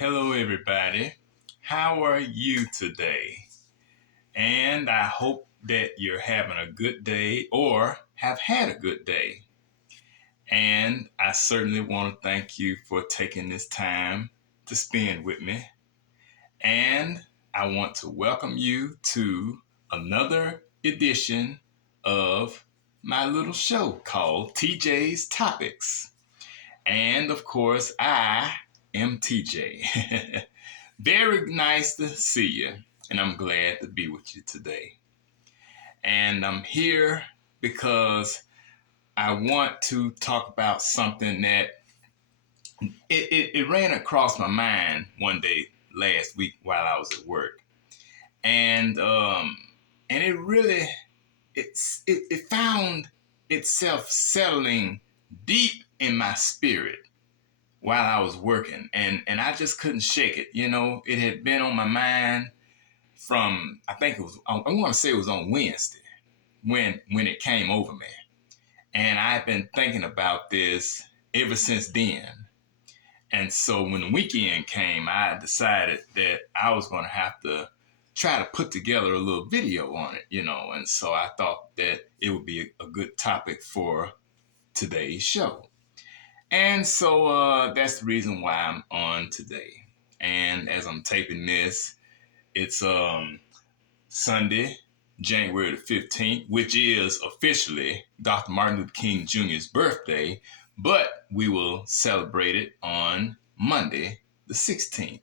Hello, everybody. How are you today? And I hope that you're having a good day or have had a good day. And I certainly want to thank you for taking this time to spend with me. And I want to welcome you to another edition of my little show called TJ's Topics. And of course, I am TJ. Very nice to see you, and I'm glad to be with you today. And I'm here because I want to talk about something that it ran across my mind one day last week while I was at work, and it really it found itself settling deep in my spirit while I was working, and I just couldn't shake it. It had been on my mind from I think it was I want to say it was on Wednesday when it came over me, and I've been thinking about this ever since then. And so when the weekend came, I decided that I was going to have to try to put together a little video on it. And so I thought that it would be a good topic for today's show. And so that's the reason why I'm on today. And as I'm taping this, it's Sunday, January the 15th, which is officially Dr. Martin Luther King Jr.'s birthday, but we will celebrate it on Monday, the 16th.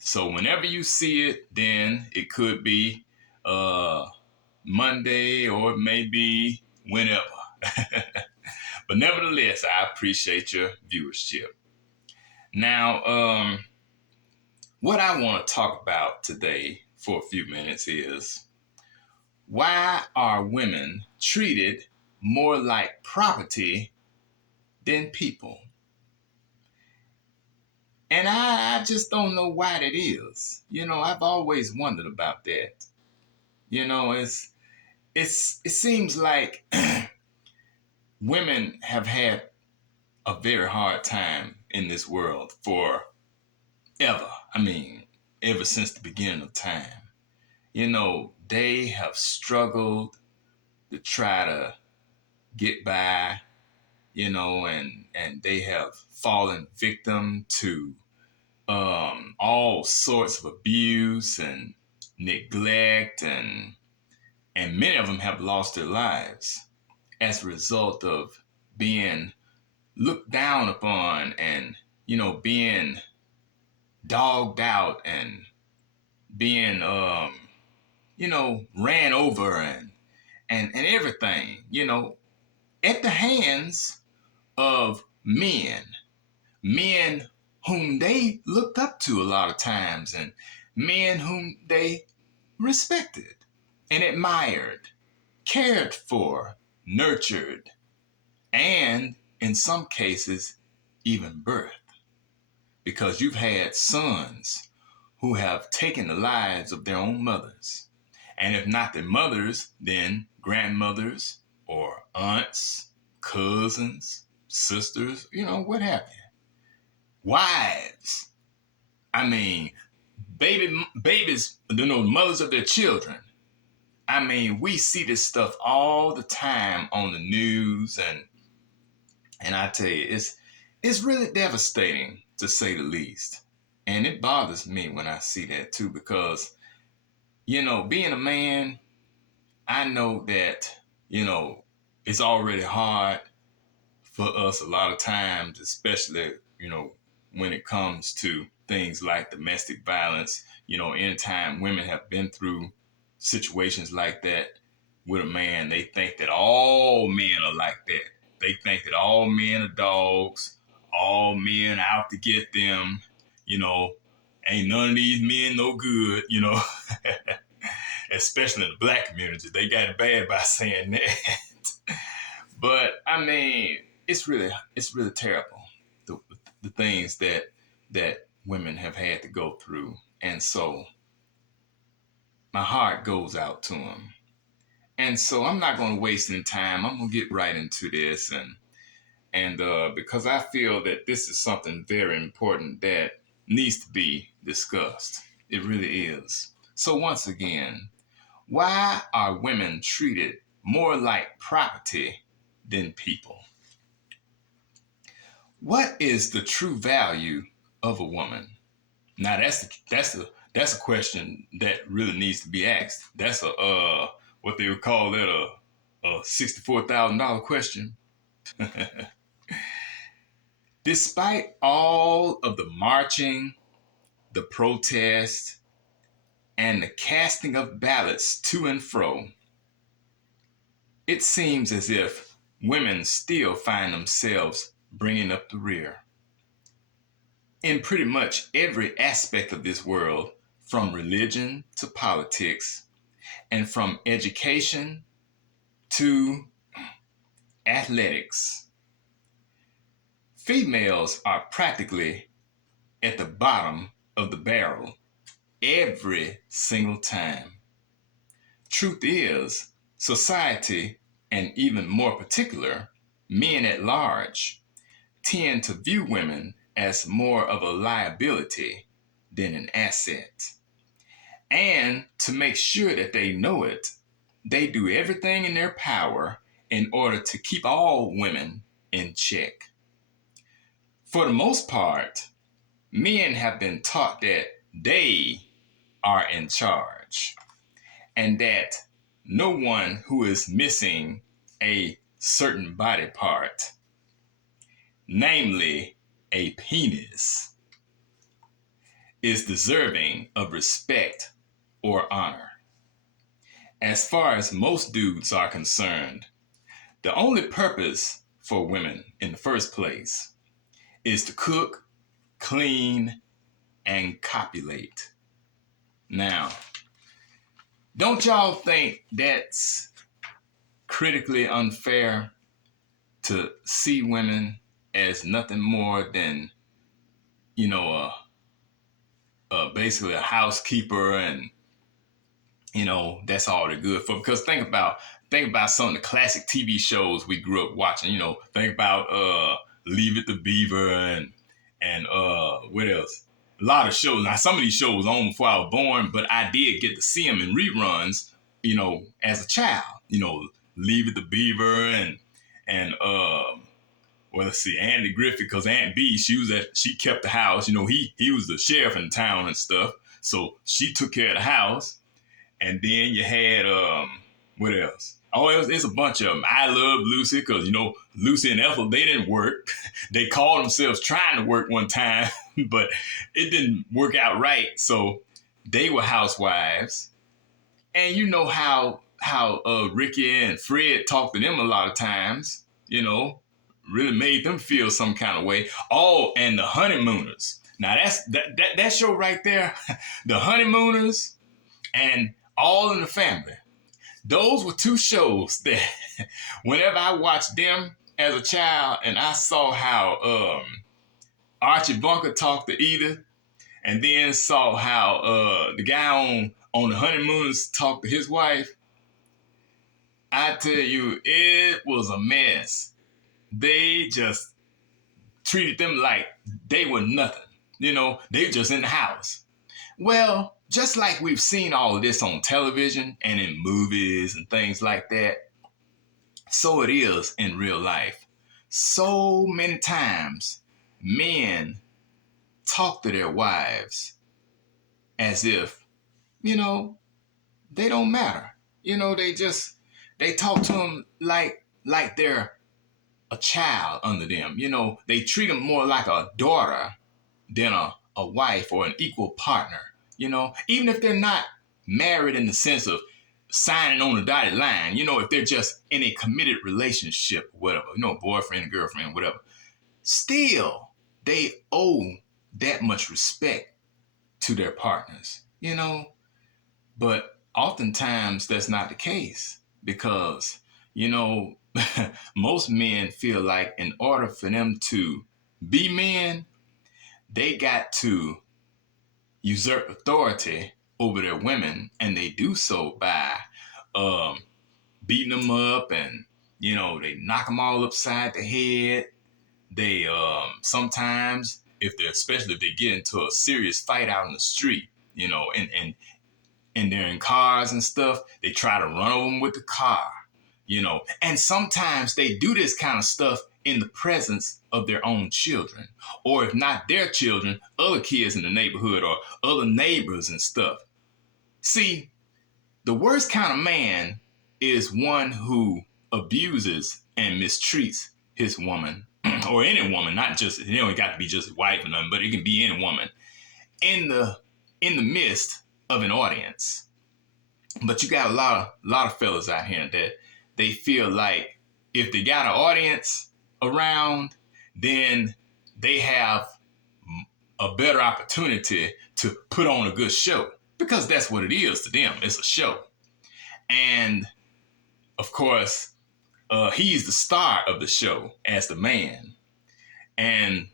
So whenever you see it, then it could be Monday or maybe whenever. But nevertheless, I appreciate your viewership. Now, what I want to talk about today for a few minutes is why are women treated more like property than people? And I just don't know why that is. I've always wondered about that. It seems like women have had a very hard time in this world forever. I mean, ever since the beginning of time. They have struggled to try to get by, and they have fallen victim to all sorts of abuse and neglect, and many of them have lost their lives as a result of being looked down upon and being dogged out and being ran over and everything, at the hands of men whom they looked up to a lot of times, and men whom they respected and admired, cared for, nurtured, and in some cases, even birthed. Because you've had sons who have taken the lives of their own mothers. And if not their mothers, then grandmothers or aunts, cousins, sisters, what have you. Wives. I mean, babies, mothers of their children. I mean, we see this stuff all the time on the news, and I tell you, it's really devastating to say the least. And it bothers me when I see that too, because, being a man, I know that, it's already hard for us a lot of times, especially, when it comes to things like domestic violence. Anytime women have been through situations like that with a man, they think that all men are like that. They think that all men are dogs, all men out to get them, ain't none of these men no good, especially in the black community. They got it bad by saying that. But I mean, it's really terrible, the things that women have had to go through. And so my heart goes out to them. And so I'm not going to waste any time. I'm going to get right into this, and because I feel that this is something very important that needs to be discussed. It really is. So once again, why are women treated more like property than people? What is the true value of a woman? Now that's a question that really needs to be asked. That's a what they would call that a $64,000 question. Despite all of the marching, the protest, and the casting of ballots to and fro, it seems as if women still find themselves bringing up the rear. In pretty much every aspect of this world, from religion to politics, and from education to athletics, females are practically at the bottom of the barrel every single time. Truth is, society, and even more particular, men at large, tend to view women as more of a liability than an asset. And to make sure that they know it, they do everything in their power in order to keep all women in check. For the most part, men have been taught that they are in charge and that no one who is missing a certain body part, namely a penis, is deserving of respect or honor. As far as most dudes are concerned, the only purpose for women in the first place is to cook, clean, and copulate. Now, don't y'all think that's critically unfair to see women as nothing more than, you know, basically a housekeeper and that's all they're good for. Because think about some of the classic TV shows we grew up watching. Think about Leave It to Beaver and what else? A lot of shows. Now some of these shows were on before I was born, but I did get to see them in reruns. As a child. Leave It to Beaver and well, let's see, Andy Griffith, because Aunt B, she kept the house. He was the sheriff in town and stuff, so she took care of the house. And then you had what else? Oh, it's a bunch of them. I Love Lucy, because Lucy and Ethel, they didn't work. They called themselves trying to work one time, but it didn't work out right. So they were housewives. And you know how Ricky and Fred talked to them a lot of times. Really made them feel some kind of way. Oh, and the Honeymooners. Now that show right there, the Honeymooners and All in the Family. Those were two shows that whenever I watched them as a child and I saw how Archie Bunker talked to Edith and then saw how the guy on the Honeymooners talked to his wife, I tell you, it was a mess. They just treated them like they were nothing. They were just in the house. Well, just like we've seen all of this on television and in movies and things like that, so it is in real life. So many times, men talk to their wives as if, they don't matter. They talk to them like they're a child under them. They treat them more like a daughter than a wife or an equal partner. Even if they're not married in the sense of signing on the dotted line, if they're just in a committed relationship, whatever, boyfriend, girlfriend, whatever, still they owe that much respect to their partners, but oftentimes that's not the case because, most men feel like in order for them to be men, they got to usurp authority over their women, and they do so by beating them up, and they knock them all upside the head. They sometimes especially if they get into a serious fight out in the street, and they're in cars and stuff, they try to run over them with the car, and sometimes they do this kind of stuff in the presence of their own children, or if not their children, other kids in the neighborhood or other neighbors and stuff. See, the worst kind of man is one who abuses and mistreats his woman or any woman, not just, it don't got to be just his wife or nothing, but it can be any woman in the midst of an audience. But you got a lot of fellas out here that they feel like if they got an audience around, then they have a better opportunity to put on a good show, because that's what it is to them. It's a show. And of course, he's the star of the show as the man. And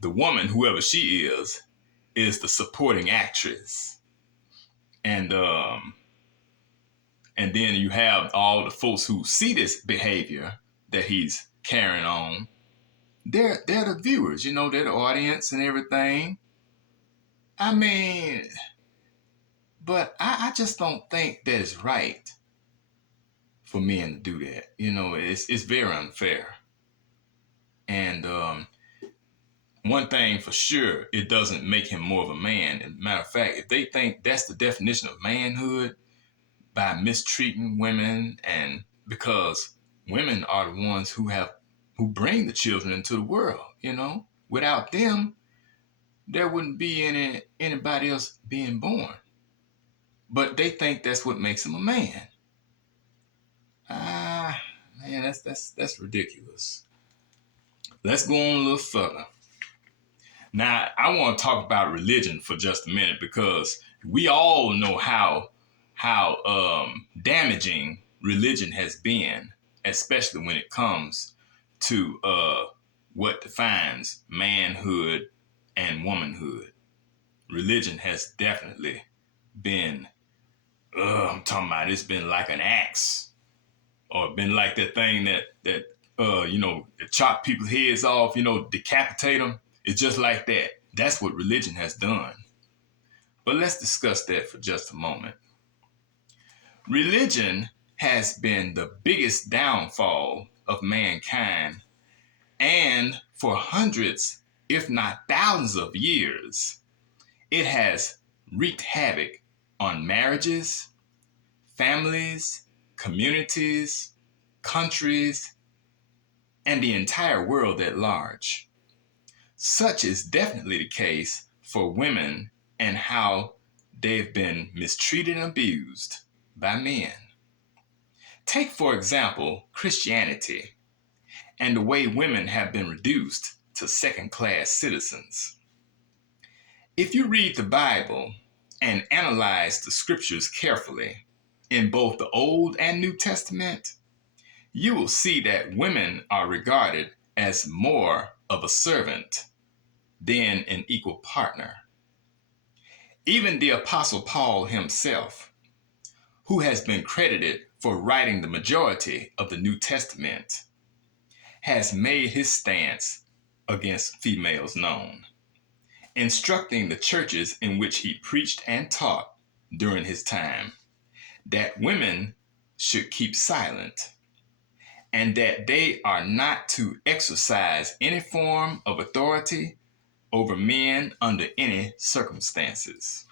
the woman, whoever she is the supporting actress. And then you have all the folks who see this behavior that he's carrying on. They're the viewers, they're the audience and everything. I mean, but I just don't think that it's right for men to do that. It's very unfair. And one thing for sure, it doesn't make him more of a man. As a matter of fact, if they think that's the definition of manhood, by mistreating women, and because women are the ones who bring the children into the world, without them, there wouldn't be anybody else being born. But they think that's what makes him a man. Man, that's ridiculous. Let's go on a little further. Now, I want to talk about religion for just a minute, because we all know how damaging religion has been, especially when it comes to what defines manhood and womanhood. Religion has definitely been, I'm talking about, it's been like an axe, or been like that thing that chop people's heads off, decapitate them. It's just like that. That's what religion has done. But let's discuss that for just a moment. Religion has been the biggest downfall of mankind, and for hundreds, if not thousands of years, it has wreaked havoc on marriages, families, communities, countries, and the entire world at large. Such is definitely the case for women and how they've been mistreated and abused by men. Take, for example, Christianity and the way women have been reduced to second-class citizens. If you read the Bible and analyze the scriptures carefully in both the Old and New Testament, you will see that women are regarded as more of a servant than an equal partner. Even the Apostle Paul himself, who has been credited for writing the majority of the New Testament, has made his stance against females known, instructing the churches in which he preached and taught during his time that women should keep silent, and that they are not to exercise any form of authority over men under any circumstances.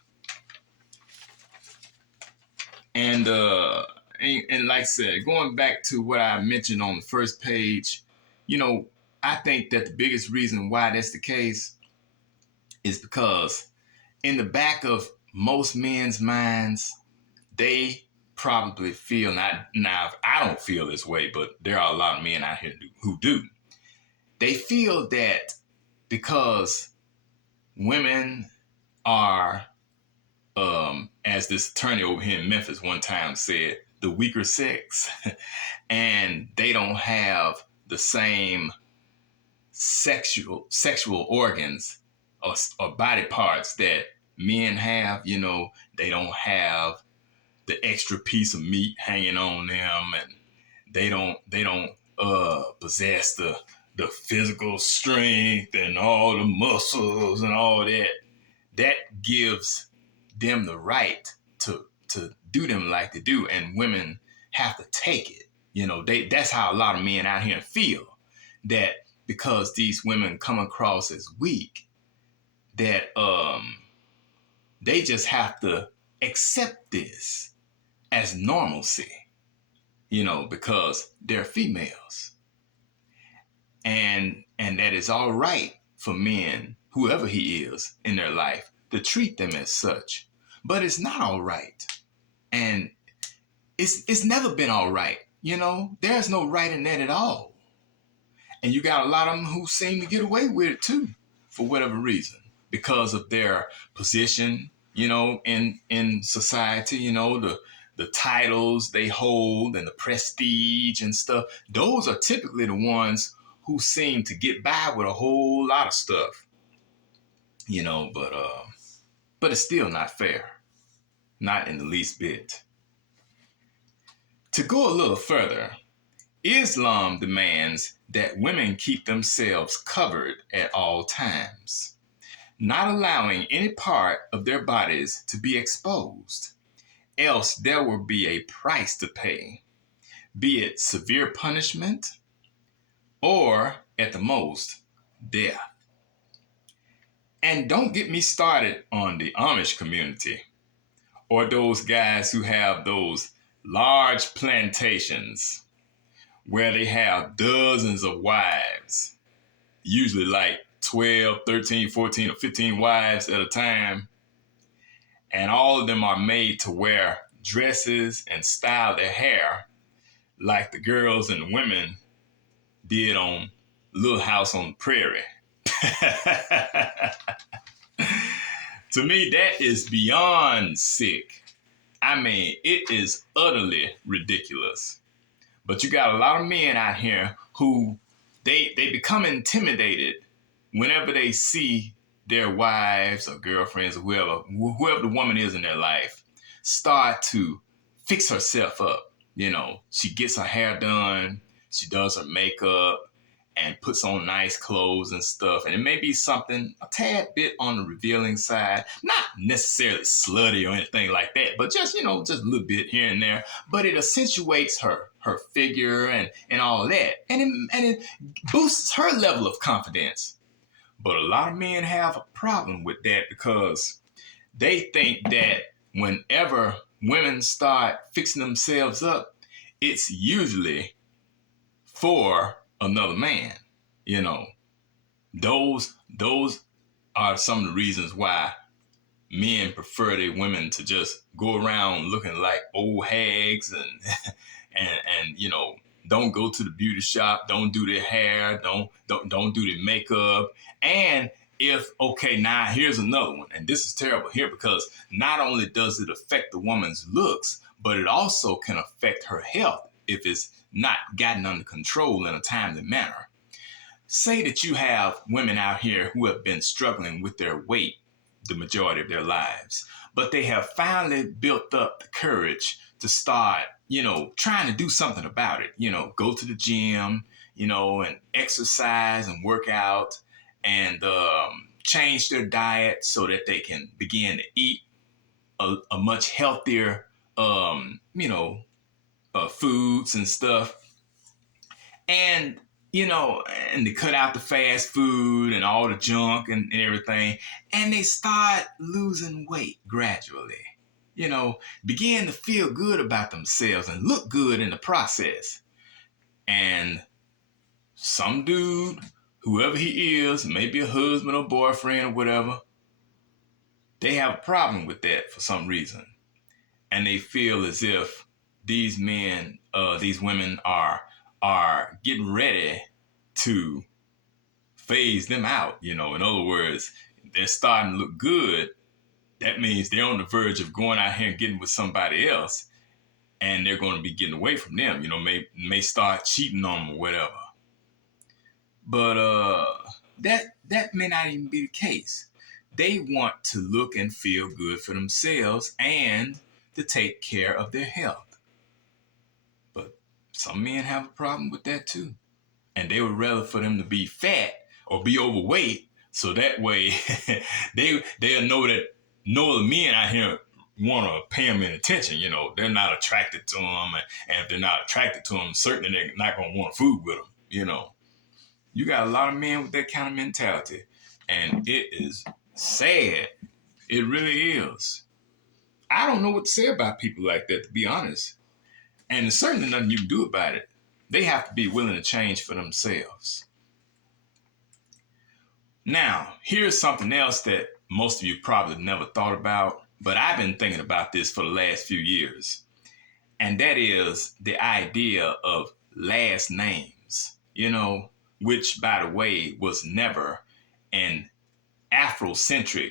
And like I said, going back to what I mentioned on the first page, I think that the biggest reason why that's the case is because in the back of most men's minds, they probably feel, now I don't feel this way, but there are a lot of men out here who do. They feel that because women are, as this attorney over here in Memphis one time said, the weaker sex, and they don't have the same sexual organs or body parts that men have. They don't have the extra piece of meat hanging on them, and they don't possess the physical strength and all the muscles and all that, that gives them the right to do them like they do, and women have to take it. That's how a lot of men out here feel, that because these women come across as weak, that they just have to accept this as normalcy, because they're females. And that is all right for men, whoever he is in their life, to treat them as such. But it's not all right. And it's never been all right. There's no right in that at all. And you got a lot of them who seem to get away with it too, for whatever reason, because of their position, in society, the titles they hold and the prestige and stuff. Those are typically the ones who seem to get by with a whole lot of stuff, but it's still not fair, not in the least bit. To go a little further, Islam demands that women keep themselves covered at all times, not allowing any part of their bodies to be exposed, else there will be a price to pay, be it severe punishment or, at the most, death. And don't get me started on the Amish community, or those guys who have those large plantations where they have dozens of wives, usually like 12, 13, 14, or 15 wives at a time. And all of them are made to wear dresses and style their hair like the girls and the women did on Little House on the Prairie. To me, that is beyond sick. I mean, it is utterly ridiculous. But you got a lot of men out here who they become intimidated whenever they see their wives or girlfriends or whoever the woman is in their life, start to fix herself up. She gets her hair done, she does her makeup, and puts on nice clothes and stuff. And it may be something a tad bit on the revealing side, not necessarily slutty or anything like that, but just a little bit here and there. But it accentuates her figure and all that. And it boosts her level of confidence. But a lot of men have a problem with that because they think that whenever women start fixing themselves up, it's usually for another man. Those are some of the reasons why men prefer their women to just go around looking like old hags and don't go to the beauty shop, don't do their hair, don't do their makeup. And now here's another one, and this is terrible here because not only does it affect the woman's looks, but it also can affect her health if it's not gotten under control in a timely manner. Say that you have women out here who have been struggling with their weight the majority of their lives, but they have finally built up the courage to start, trying to do something about it, go to the gym, and exercise and work out and change their diet so that they can begin to eat a much healthier, foods and stuff. And and they cut out the fast food and all the junk and everything. And they start losing weight gradually, begin to feel good about themselves and look good in the process. And some dude, whoever he is, maybe a husband or boyfriend or whatever, they have a problem with that for some reason. And they feel as if these men, these women are getting ready to phase them out. In other words, they're starting to look good. That means they're on the verge of going out here and getting with somebody else, and they're going to be getting away from them. May start cheating on them or whatever. But that may not even be the case. They want to look and feel good for themselves and to take care of their health. But some men have a problem with that too. And they would rather for them to be fat or be overweight, so that way they'll know that no other men out here want to pay them any attention. They're not attracted to them, and if they're not attracted to them, certainly they're not going to want food with them. You got a lot of men with that kind of mentality, and it is sad. It really is. I don't know what to say about people like that, to be honest. And there's certainly nothing you can do about it. They have to be willing to change for themselves. Now, here's something else that most of you probably never thought about, but I've been thinking about this for the last few years. And that is the idea of last names, which, by the way, was never an Afrocentric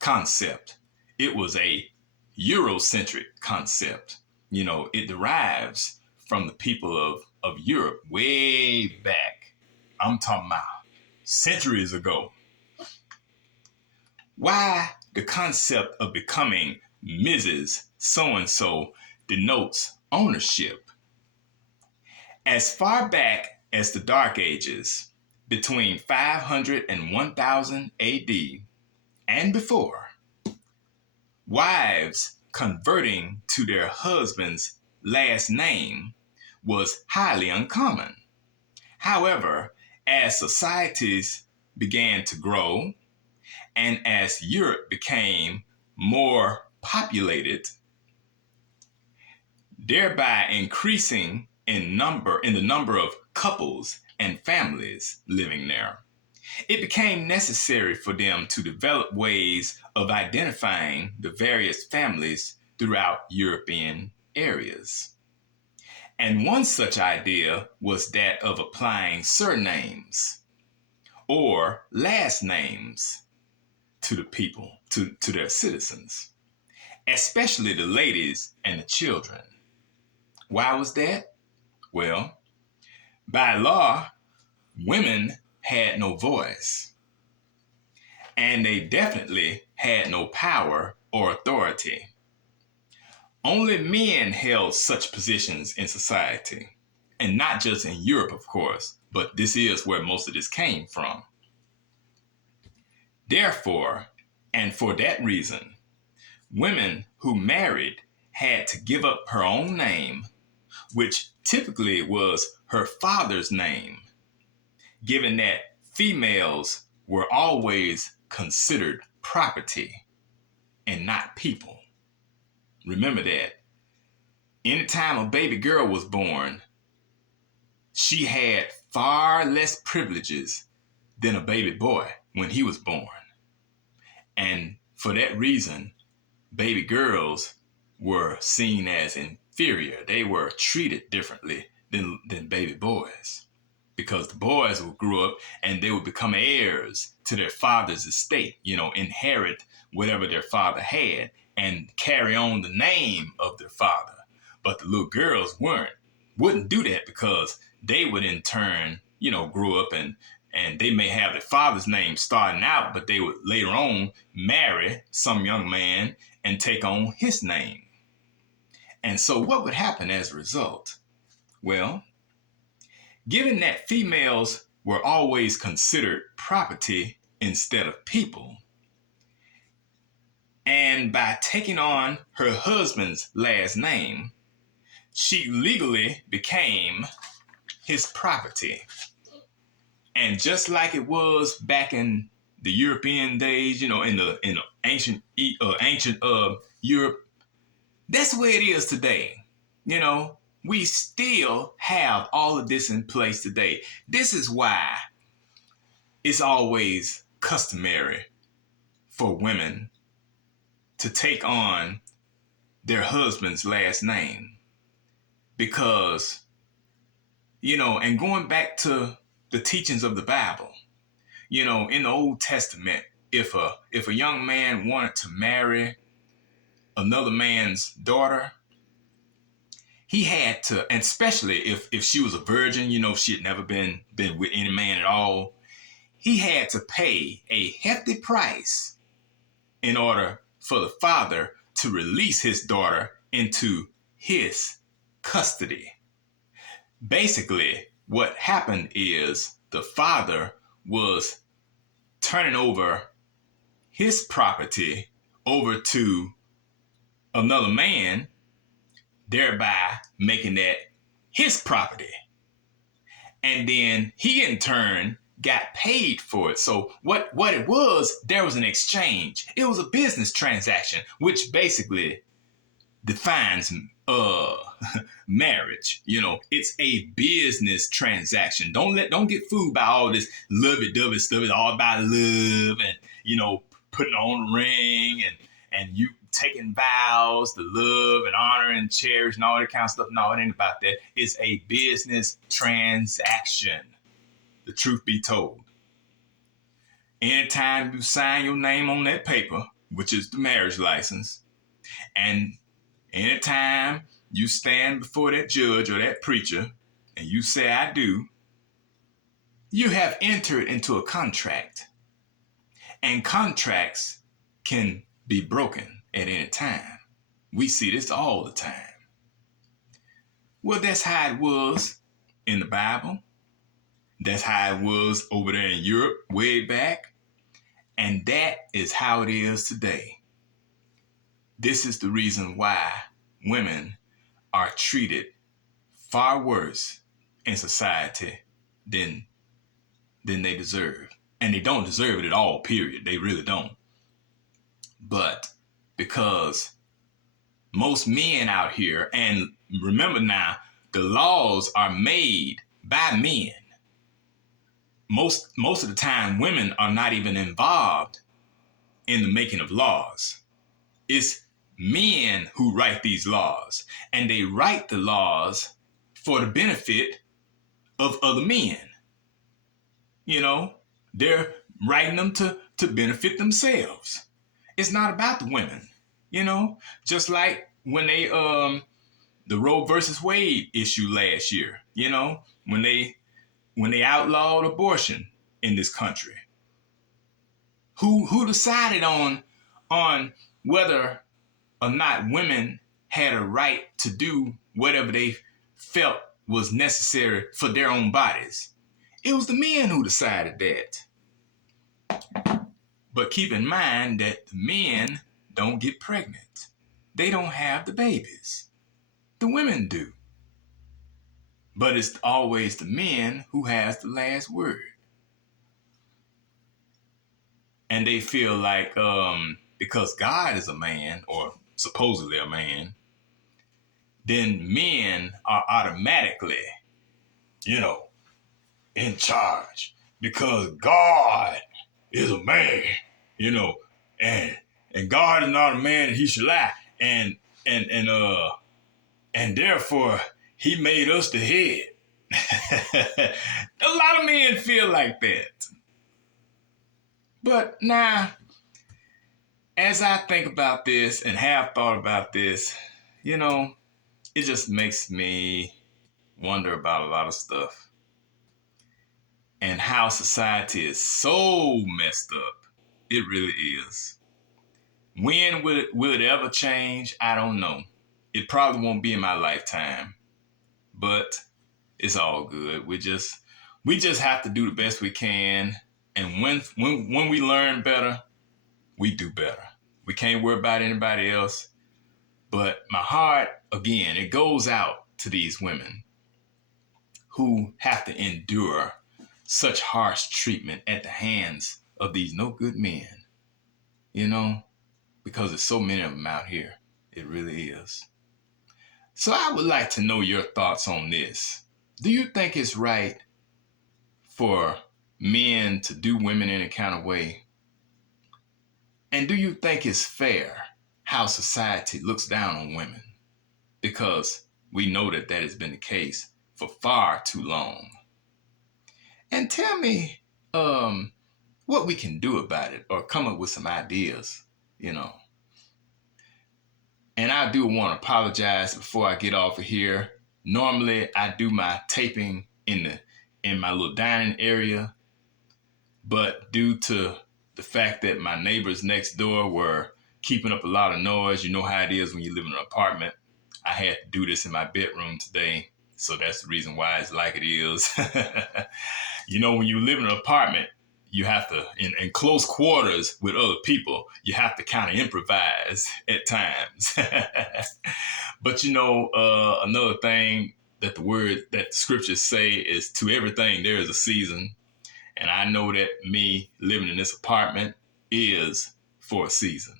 concept. It was a Eurocentric concept. It derives from the people of Europe way back. I'm talking about centuries ago. Why the concept of becoming Mrs. So-and-so denotes ownership. As far back as the Dark Ages, between 500 and 1000 AD and before, wives converting to their husband's last name was highly uncommon. However, as societies began to grow and as Europe became more populated, thereby increasing in the number of couples and families living there, it became necessary for them to develop ways of identifying the various families throughout European areas. And one such idea was that of applying surnames or last names to the people, to their citizens, especially the ladies and the children. Why was that? Well, by law, women had no voice, and they definitely had no power or authority. Only men held such positions in society, and not just in Europe, of course, but this is where most of this came from. Therefore, and for that reason, women who married had to give up her own name, which typically was her father's name, given that females were always considered property and not people. Remember that. Anytime a baby girl was born, she had far less privileges than a baby boy when he was born. And for that reason, baby girls were seen as inferior. They were treated differently than baby boys, because the boys would grow up and they would become heirs to their father's estate, inherit whatever their father had and carry on the name of their father. But the little girls wouldn't do that, because they would in turn, grow up and they may have their father's name starting out, but they would later on marry some young man and take on his name. And so what would happen as a result? Well, given that females were always considered property instead of people, and by taking on her husband's last name, she legally became his property. And just like it was back in the European days, in the ancient Europe, that's the way it is today. We still have all of this in place today. This is why it's always customary for women to take on their husband's last name. Because, and going back to the teachings of the Bible, in the Old Testament, if a young man wanted to marry another man's daughter, he had to, and especially if she was a virgin, if she had never been with any man at all, he had to pay a hefty price in order for the father to release his daughter into his custody. Basically, what happened is the father was turning over his property over to another man, thereby making that his property. And then he in turn got paid for it. So what it was, there was an exchange. It was a business transaction, which basically defines marriage. It's a business transaction. Don't get fooled by all this lovey-dovey stuff. It's all about love and putting on a ring and you taking vows to love and honor and cherish and all that kind of stuff. No, it ain't about that. It's a business transaction. The truth be told. Anytime you sign your name on that paper, which is the marriage license, and anytime you stand before that judge or that preacher and you say, I do, you have entered into a contract. And contracts can be broken at any time. We see this all the time. Well, that's how it was in the Bible. That's how it was over there in Europe way back. And that is how it is today. This is the reason why women are treated far worse in society than they deserve. And they don't deserve it at all, period. They really don't. But because most men out here, and remember now, the laws are made by men. Most of the time, women are not even involved in the making of laws. It's men who write these laws, and they write the laws for the benefit of other men. They're writing them to benefit themselves. It's not about the women, just like when they, the Roe versus Wade issue last year, when they outlawed abortion in this country. Who decided on whether or not women had a right to do whatever they felt was necessary for their own bodies? It was the men who decided that. But keep in mind that the men don't get pregnant. They don't have the babies. The women do. But it's always the men who has the last word. And they feel like because God is a man, or supposedly a man, then men are automatically, in charge. Because God is a man, and God is not a man that he should lie. And therefore he made us the head. A lot of men feel like that. But now, as I think about this and have thought about this, it just makes me wonder about a lot of stuff. And how society is so messed up. It really is. When will it ever change? I don't know. It probably won't be in my lifetime. But it's all good. We just have to do the best we can. And when we learn better, we do better. We can't worry about anybody else. But my heart, again, it goes out to these women who have to endure such harsh treatment at the hands of these no good men, because there's so many of them out here. It really is. So I would like to know your thoughts on this. Do you think it's right for men to do women in a kind of way? And do you think it's fair how society looks down on women? Because we know that has been the case for far too long. And tell me what we can do about it, or come up with some ideas, And I do want to apologize before I get off of here. Normally, I do my taping in my little dining area, but due to the fact that my neighbors next door were keeping up a lot of noise, you know how it is when you live in an apartment, I had to do this in my bedroom today. So that's the reason why it's like it is. You know, when you live in an apartment, you have to, in close quarters with other people, you have to kind of improvise at times. But you know, another thing that the scriptures say is, to everything there is a season. And I know that me living in this apartment is for a season.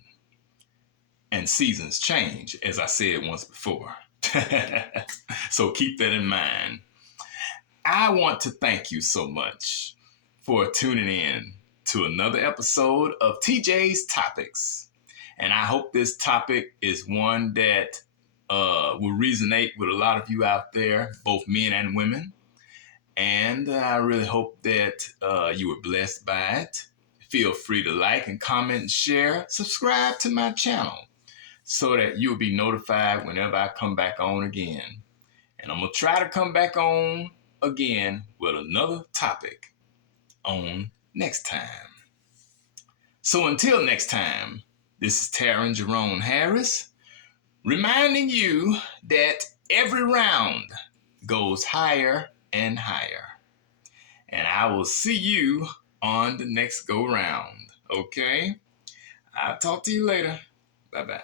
And seasons change, as I said once before. So keep that in mind. I want to thank you so much for tuning in to another episode of TJ's Topics. And I hope this topic is one that will resonate with a lot of you out there, both men and women. And I really hope that you were blessed by it. Feel free to like and comment and share. Subscribe to my channel so that you'll be notified whenever I come back on again. And I'm going to try to come back on again with another topic on next time. So until next time, this is Taryn Jerome Harris, reminding you that every round goes higher and higher. And I will see you on the next go round. Okay? I'll talk to you later. Bye-bye.